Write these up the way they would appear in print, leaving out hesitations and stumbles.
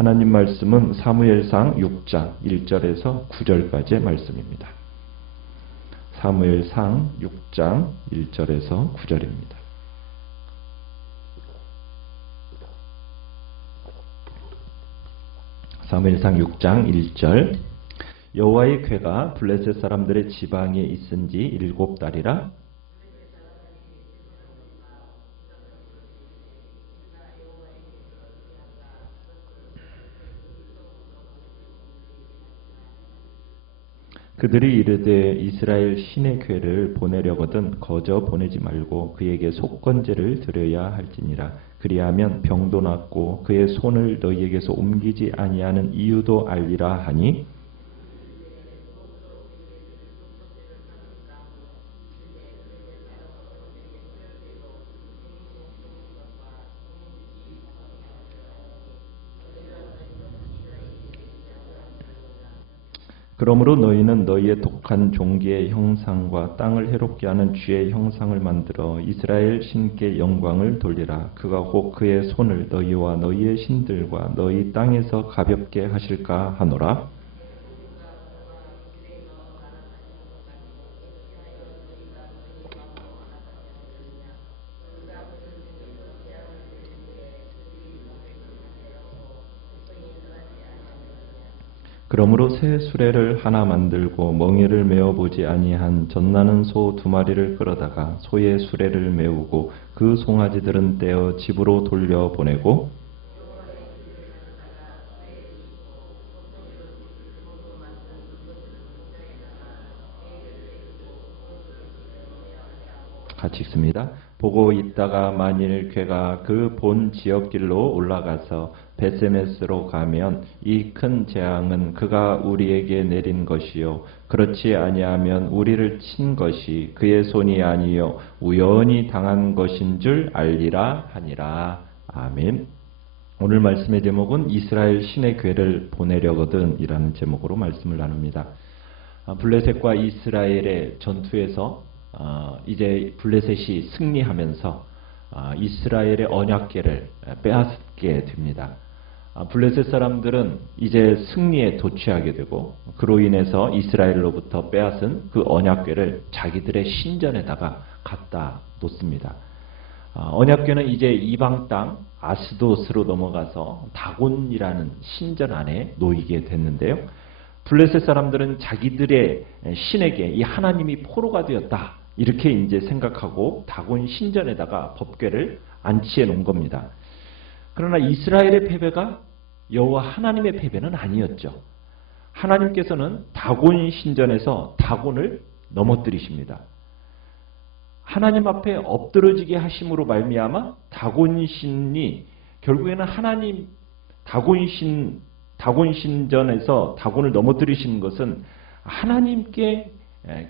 하나님 말씀은 사무엘상 6장 1절에서 9절까지의 말씀입니다. 사무엘상 6장 1절에서 9절입니다. 사무엘상 6장 1절 여호와의 궤가 블레셋 사람들의 지방에 있은지 7달이라 그들이 이르되 이스라엘 신의 궤를 보내려거든 거저 보내지 말고 그에게 속건제를 드려야 할지니라. 그리하면 병도 낫고 그의 손을 너희에게서 옮기지 아니하는 이유도 알리라 하니 그러므로 너희는 너희의 독한 종기의 형상과 땅을 해롭게 하는 쥐의 형상을 만들어 이스라엘 신께 영광을 돌리라. 그가 혹 그의 손을 너희와 너희의 신들과 너희 땅에서 가볍게 하실까 하노라. 그러므로 새 수레를 하나 만들고 멍에를 메어보지 아니한 젖나는 소 2마리를 끌어다가 소의 수레를 메우고 그 송아지들은 떼어 집으로 돌려보내고 같이 읽습니다. 보고 있다가 만일 궤가 그 본 지역길로 올라가서 베세메스로 가면 이 큰 재앙은 그가 우리에게 내린 것이요 그렇지 아니하면 우리를 친 것이 그의 손이 아니요 우연히 당한 것인 줄 알리라 하니라. 아멘. 오늘 말씀의 제목은 이스라엘 신의 궤를 보내려거든 이라는 제목으로 말씀을 나눕니다. 블레셋과 이스라엘의 전투에서 이제 블레셋이 승리하면서 이스라엘의 언약궤를 빼앗게 됩니다. 블레셋 사람들은 이제 승리에 도취하게 되고 그로 인해서 이스라엘로부터 빼앗은 그 언약궤를 자기들의 신전에다가 갖다 놓습니다. 언약궤는 이제 이방 땅 아스돗으로 넘어가서 다곤이라는 신전 안에 놓이게 됐는데요. 블레셋 사람들은 자기들의 신에게 이 하나님이 포로가 되었다 이렇게 이제 생각하고 다곤 신전에다가 법궤를 안치해 놓은 겁니다. 그러나 이스라엘의 패배가 여호와 하나님의 패배는 아니었죠. 하나님께서는 다곤 신전에서 다곤을 넘어뜨리십니다. 하나님 앞에 엎드러지게 하심으로 말미암아 다곤 신이 결국에는 하나님 다곤 신전에서 다곤을 넘어뜨리신 것은 하나님께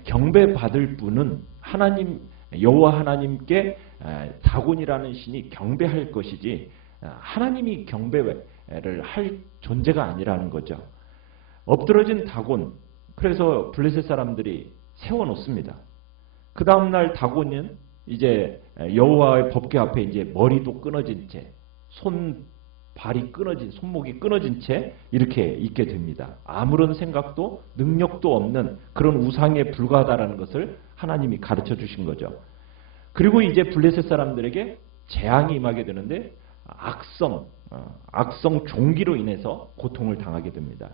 경배받을 분은 하나님 여호와 하나님께 다곤이라는 신이 경배할 것이지 하나님이 경배를 할 존재가 아니라는 거죠. 엎드러진 다곤, 그래서 블레셋 사람들이 세워놓습니다. 그 다음날 다곤은 이제 여호와의 법궤 앞에 이제 머리도 끊어진 채, 발이 끊어진, 손목이 끊어진 채 이렇게 있게 됩니다. 아무런 생각도 능력도 없는 그런 우상에 불과하다는 것을 하나님이 가르쳐 주신 거죠. 그리고 이제 블레셋 사람들에게 재앙이 임하게 되는데 악성 종기로 인해서 고통을 당하게 됩니다.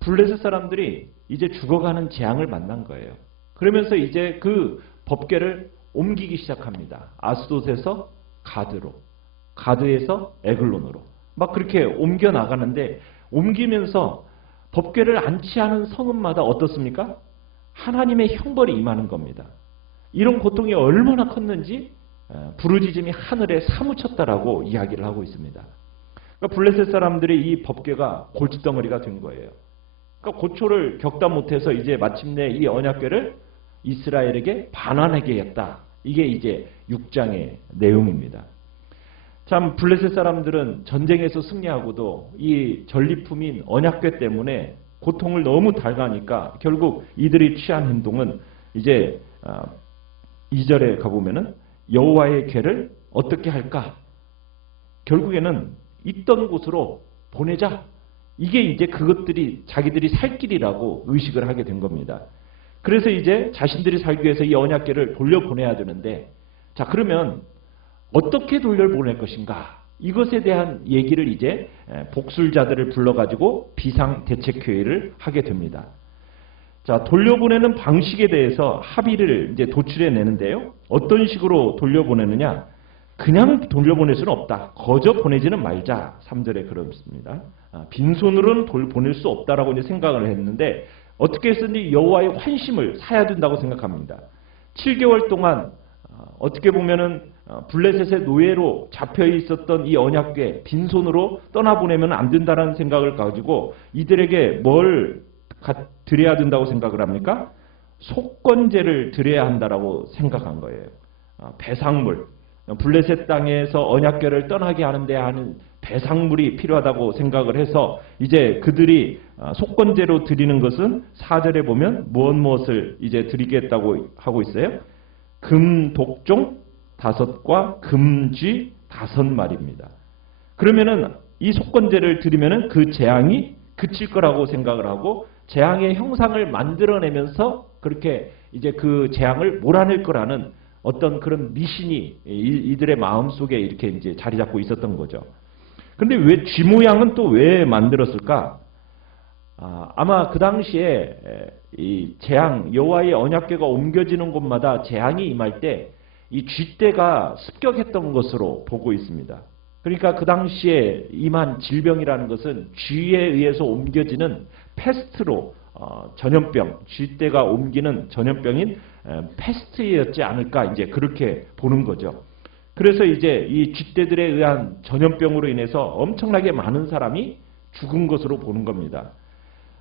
블레셋 사람들이 이제 죽어가는 재앙을 만난 거예요. 그러면서 이제 그 법궤를 옮기기 시작합니다. 아스돗에서 가드로, 가드에서 에글론으로 막 그렇게 옮겨 나가는데 옮기면서 법궤를 안치하는 성읍마다 어떻습니까? 하나님의 형벌이 임하는 겁니다. 이런 고통이 얼마나 컸는지 부르짖음이 하늘에 사무쳤다라고 이야기를 하고 있습니다. 그러니까 블레셋 사람들이 이 법궤가 골칫덩어리가 된 거예요. 그러니까 고초를 겪다 못해서 이제 마침내 이 언약궤를 이스라엘에게 반환하게 했다. 이게 이제 6장의 내용입니다. 참 블레셋 사람들은 전쟁에서 승리하고도 이 전리품인 언약궤 때문에 고통을 너무 당하니까 결국 이들이 취한 행동은 이제 2절에 가보면은 여호와의 궤를 어떻게 할까? 결국에는 있던 곳으로 보내자. 이게 이제 그것들이 자기들이 살 길이라고 의식을 하게 된 겁니다. 그래서 이제 자신들이 살기 위해서 이 언약궤를 돌려보내야 되는데, 자, 그러면 어떻게 돌려보낼 것인가? 이것에 대한 얘기를 이제 복술자들을 불러가지고 비상대책회의를 하게 됩니다. 자, 돌려보내는 방식에 대해서 합의를 이제 도출해내는데요. 어떤 식으로 돌려보내느냐? 그냥 돌려보낼 수는 없다. 거저 보내지는 말자. 3절에 그렇습니다. 빈손으로는 보낼 수 없다라고 이제 생각을 했는데, 어떻게 했든지 여호와의 환심을 사야 된다고 생각합니다. 7개월 동안 어떻게 보면은 블레셋의 노예로 잡혀 있었던 이 언약궤 빈손으로 떠나보내면 안 된다는 생각을 가지고 이들에게 뭘 드려야 된다고 생각을 합니까? 속건제를 드려야 한다라고 생각한 거예요. 배상물. 블레셋 땅에서 언약궤를 떠나게 하는데 하는 배상물이 필요하다고 생각을 해서 이제 그들이 속건제로 드리는 것은 4절에 보면 무엇을 이제 드리겠다고 하고 있어요? 금 독종 5과 금쥐 5마리입니다. 그러면은 이 속건제를 드리면은 그 재앙이 그칠 거라고 생각을 하고 재앙의 형상을 만들어내면서 그렇게 이제 그 재앙을 몰아낼 거라는 어떤 그런 미신이 이들의 마음속에 이렇게 이제 자리 잡고 있었던 거죠. 근데 왜 쥐 모양은 또 왜 만들었을까? 아마 그 당시에 이 재앙, 여호와의 언약궤가 옮겨지는 곳마다 재앙이 임할 때 이 쥐떼가 습격했던 것으로 보고 있습니다. 그러니까 그 당시에 임한 질병이라는 것은 쥐에 의해서 옮겨지는 패스트로 전염병, 쥐떼가 옮기는 전염병인 패스트였지 않을까 이제 그렇게 보는 거죠. 그래서 이제 이 쥐떼들에 의한 전염병으로 인해서 엄청나게 많은 사람이 죽은 것으로 보는 겁니다.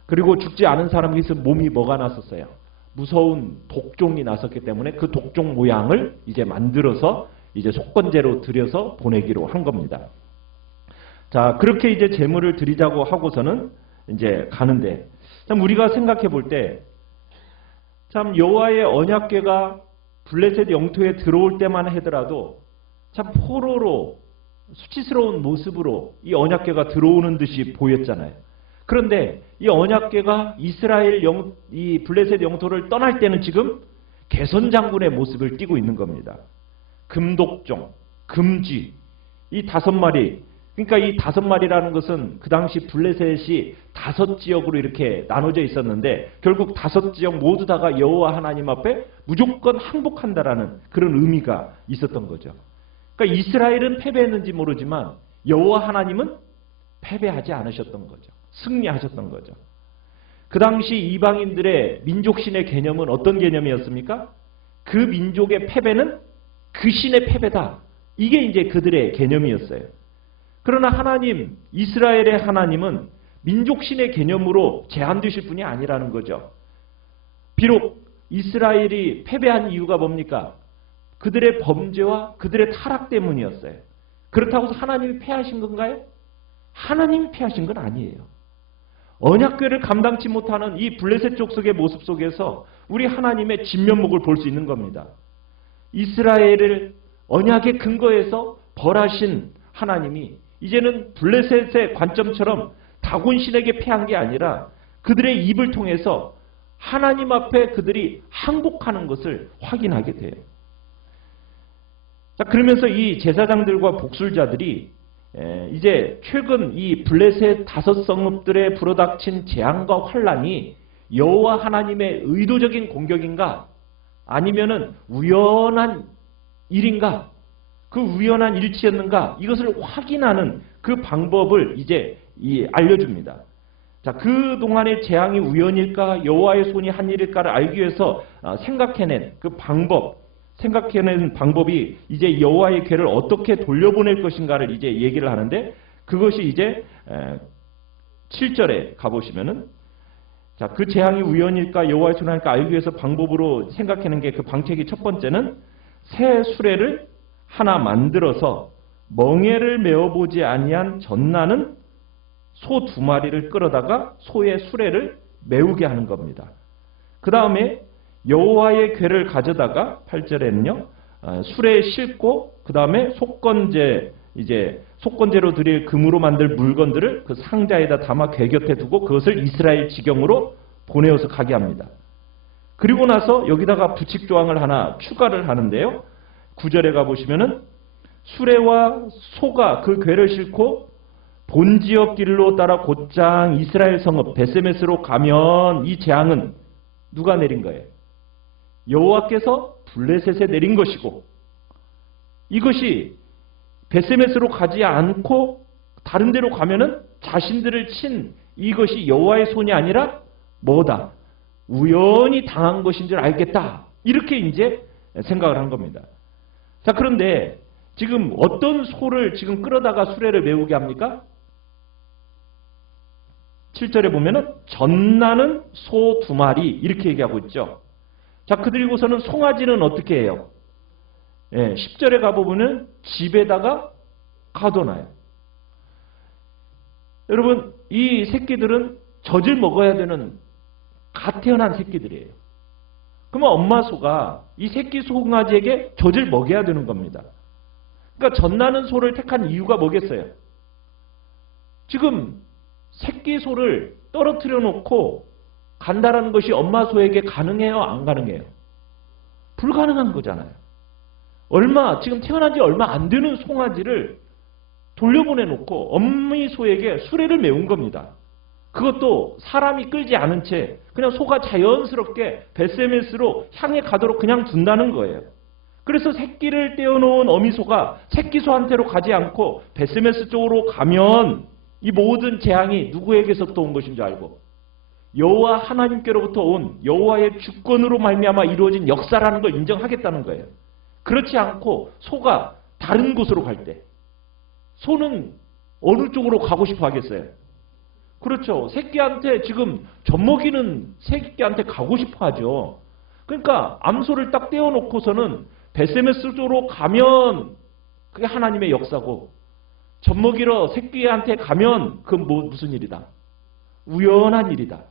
그리고 죽지 않은 사람이 있으면 몸이 뭐가 났었어요? 무서운 독종이 났었기 때문에 그 독종 모양을 이제 만들어서 이제 속건제로 드려서 보내기로 한 겁니다. 자, 그렇게 이제 제물을 드리자고 하고서는 이제 가는데, 참 우리가 생각해 볼 때, 참 여호와의 언약궤가 블레셋 영토에 들어올 때만 하더라도 참 포로로 수치스러운 모습으로 이 언약궤가 들어오는 듯이 보였잖아요. 그런데 이 언약궤가 이스라엘 이 블레셋 영토를 떠날 때는 지금 개선 장군의 모습을 띠고 있는 겁니다. 금독종, 금쥐, 이 5마리. 그러니까 이 5마리라는 것은 그 당시 블레셋이 5지역으로 이렇게 나눠져 있었는데 결국 5지역 모두 다가 여호와 하나님 앞에 무조건 항복한다라는 그런 의미가 있었던 거죠. 그러니까 이스라엘은 패배했는지 모르지만 여호와 하나님은 패배하지 않으셨던 거죠. 승리하셨던 거죠. 그 당시 이방인들의 민족신의 개념은 어떤 개념이었습니까? 그 민족의 패배는 그 신의 패배다. 이게 이제 그들의 개념이었어요. 그러나 하나님, 이스라엘의 하나님은 민족신의 개념으로 제한되실 분이 아니라는 거죠. 비록 이스라엘이 패배한 이유가 뭡니까? 그들의 범죄와 그들의 타락 때문이었어요. 그렇다고 해서 하나님이 패하신 건가요? 하나님이 패하신 건 아니에요. 언약궤를 감당치 못하는 이 블레셋 족속의 모습 속에서 우리 하나님의 진면목을 볼 수 있는 겁니다. 이스라엘을 언약의 근거에서 벌하신 하나님이 이제는 블레셋의 관점처럼 다곤신에게 패한 게 아니라 그들의 입을 통해서 하나님 앞에 그들이 항복하는 것을 확인하게 돼요. 자, 그러면서 이 제사장들과 복술자들이 이제 최근 이 블레셋 5성읍들에 불어닥친 재앙과 환란이 여호와 하나님의 의도적인 공격인가 아니면은 우연한 일인가 그 우연한 일치였는가 이것을 확인하는 그 방법을 이제 알려줍니다. 자, 그 동안의 재앙이 우연일까 여호와의 손이 한 일일까를 알기 위해서 생각해낸 그 생각해낸 방법이 이제 여호와의 궤를 어떻게 돌려보낼 것인가를 이제 얘기를 하는데 그것이 이제 7절에 가보시면은 자, 그 재앙이 우연일까 여호와의 손이 할까 알기 위해서 방법으로 생각해낸 게 그 방책이 첫 번째는 새 수레를 하나 만들어서 멍에를 메어보지 아니한 전나는 소 2마리를 끌어다가 소의 수레를 메우게 하는 겁니다. 그 다음에 여호와의 궤를 가져다가 8절에는요 수레에 싣고 그 다음에 속건제 이제 속건제로 드릴 금으로 만들 물건들을 그 상자에다 담아 궤 곁에 두고 그것을 이스라엘 지경으로 보내어서 가게 합니다. 그리고 나서 여기다가 부칙 조항을 하나 추가를 하는데요. 9절에 가보시면은 수레와 소가 그 궤를 싣고 본지역 길로 따라 곧장 이스라엘 성읍 베세메스로 가면 이 재앙은 누가 내린 거예요? 여호와께서 블레셋에 내린 것이고 이것이 베세메스로 가지 않고 다른 데로 가면은 자신들을 친 이것이 여호와의 손이 아니라 뭐다? 우연히 당한 것인 줄 알겠다. 이렇게 이제 생각을 한 겁니다. 자, 그런데 지금 어떤 소를 지금 끌어다가 수레를 메우게 합니까? 7절에 보면은 전나는 소 2마리 이렇게 얘기하고 있죠. 자, 그리고서는 송아지는 어떻게 해요? 10절에 가보면은 집에다가 가둬놔요. 여러분, 이 새끼들은 젖을 먹어야 되는 갓 태어난 새끼들이에요. 그러면 엄마 소가 이 새끼 송아지에게 젖을 먹여야 되는 겁니다. 그러니까 젖나는 소를 택한 이유가 뭐겠어요? 지금 새끼 소를 떨어뜨려 놓고 간다라는 것이 엄마 소에게 가능해요? 안 가능해요? 불가능한 거잖아요. 지금 태어난 지 얼마 안 되는 송아지를 돌려보내 놓고 어미 소에게 수레를 메운 겁니다. 그것도 사람이 끌지 않은 채 그냥 소가 자연스럽게 베세메스로 향해 가도록 그냥 둔다는 거예요. 그래서 새끼를 떼어놓은 어미소가 새끼소한테로 가지 않고 베세메스 쪽으로 가면 이 모든 재앙이 누구에게서부터 온 것인 줄 알고 여호와 하나님께로부터 온 여호와의 주권으로 말미암아 이루어진 역사라는 걸 인정하겠다는 거예요. 그렇지 않고 소가 다른 곳으로 갈 때 소는 어느 쪽으로 가고 싶어 하겠어요? 그렇죠. 새끼한테 지금 젖먹이는 새끼한테 가고 싶어 하죠. 그러니까 암소를 딱 떼어놓고서는 베세메스 쪽으로 가면 그게 하나님의 역사고 젖먹이러 새끼한테 가면 그건 무슨 일이다? 우연한 일이다.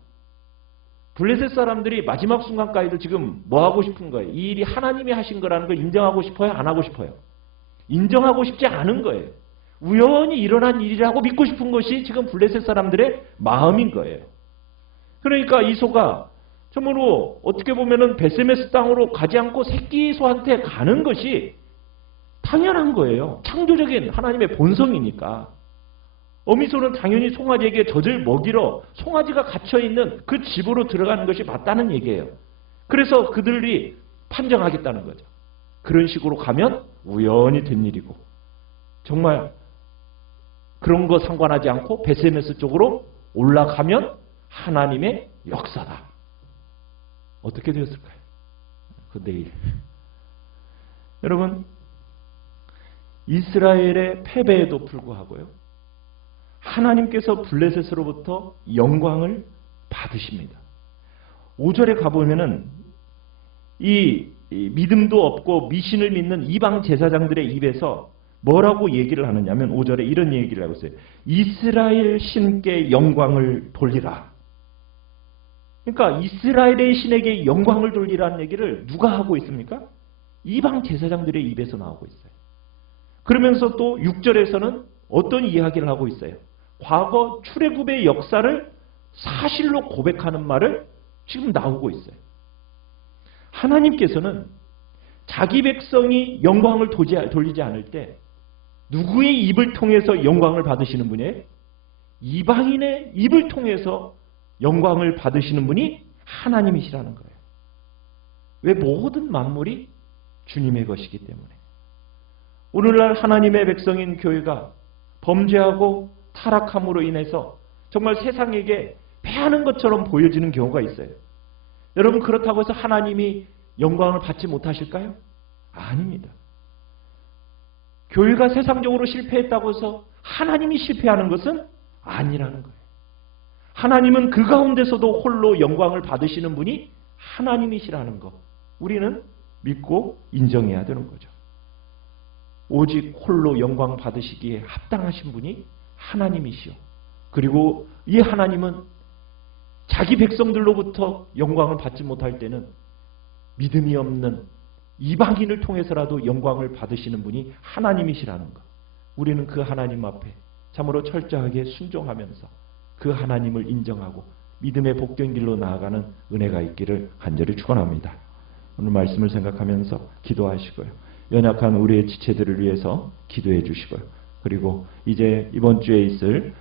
블레셋 사람들이 마지막 순간까지도 지금 뭐 하고 싶은 거예요? 이 일이 하나님이 하신 거라는 걸 인정하고 싶어요? 안 하고 싶어요? 인정하고 싶지 않은 거예요. 우연히 일어난 일이라고 믿고 싶은 것이 지금 블레셋 사람들의 마음인 거예요. 그러니까 이 소가 참으로 어떻게 보면은 베세메스 땅으로 가지 않고 새끼 소한테 가는 것이 당연한 거예요. 창조적인 하나님의 본성이니까. 어미소는 당연히 송아지에게 젖을 먹이러 송아지가 갇혀있는 그 집으로 들어가는 것이 맞다는 얘기예요. 그래서 그들이 판정하겠다는 거죠. 그런 식으로 가면 우연히 된 일이고 정말 그런 거 상관하지 않고 베세메스 쪽으로 올라가면 하나님의 역사다. 어떻게 되었을까요? 그 내일. 여러분, 이스라엘의 패배에도 불구하고요. 하나님께서 블레셋으로부터 영광을 받으십니다. 5절에 가보면은 이 믿음도 없고 미신을 믿는 이방 제사장들의 입에서 뭐라고 얘기를 하느냐면 5절에 이런 얘기를 하고 있어요. 이스라엘 신께 영광을 돌리라. 그러니까 이스라엘의 신에게 영광을 돌리라는 얘기를 누가 하고 있습니까? 이방 제사장들의 입에서 나오고 있어요. 그러면서 또 6절에서는 어떤 이야기를 하고 있어요? 과거 출애굽의 역사를 사실로 고백하는 말을 지금 나오고 있어요. 하나님께서는 자기 백성이 영광을 돌리지 않을 때 누구의 입을 통해서 영광을 받으시는 분이에요? 이방인의 입을 통해서 영광을 받으시는 분이 하나님이시라는 거예요. 왜? 모든 만물이 주님의 것이기 때문에. 오늘날 하나님의 백성인 교회가 범죄하고 타락함으로 인해서 정말 세상에게 패하는 것처럼 보여지는 경우가 있어요. 여러분, 그렇다고 해서 하나님이 영광을 받지 못하실까요? 아닙니다. 교회가 세상적으로 실패했다고 해서 하나님이 실패하는 것은 아니라는 거예요. 하나님은 그 가운데서도 홀로 영광을 받으시는 분이 하나님이시라는 것, 우리는 믿고 인정해야 되는 거죠. 오직 홀로 영광 받으시기에 합당하신 분이 하나님이시오. 그리고 이 하나님은 자기 백성들로부터 영광을 받지 못할 때는 믿음이 없는 이방인을 통해서라도 영광을 받으시는 분이 하나님이시라는 것, 우리는 그 하나님 앞에 참으로 철저하게 순종하면서 그 하나님을 인정하고 믿음의 복된 길로 나아가는 은혜가 있기를 간절히 축원합니다. 오늘 말씀을 생각하면서 기도하시고요. 연약한 우리의 지체들을 위해서 기도해 주시고요. 그리고 이제 이번 주에 있을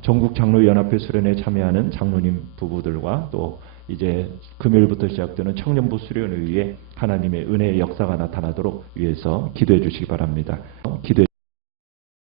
전국 장로연합회 수련회에 참여하는 장로님 부부들과 또 이제 금요일부터 시작되는 청년부 수련회 위에 하나님의 은혜의 역사가 나타나도록 위해서 기도해 주시기 바랍니다. 기도해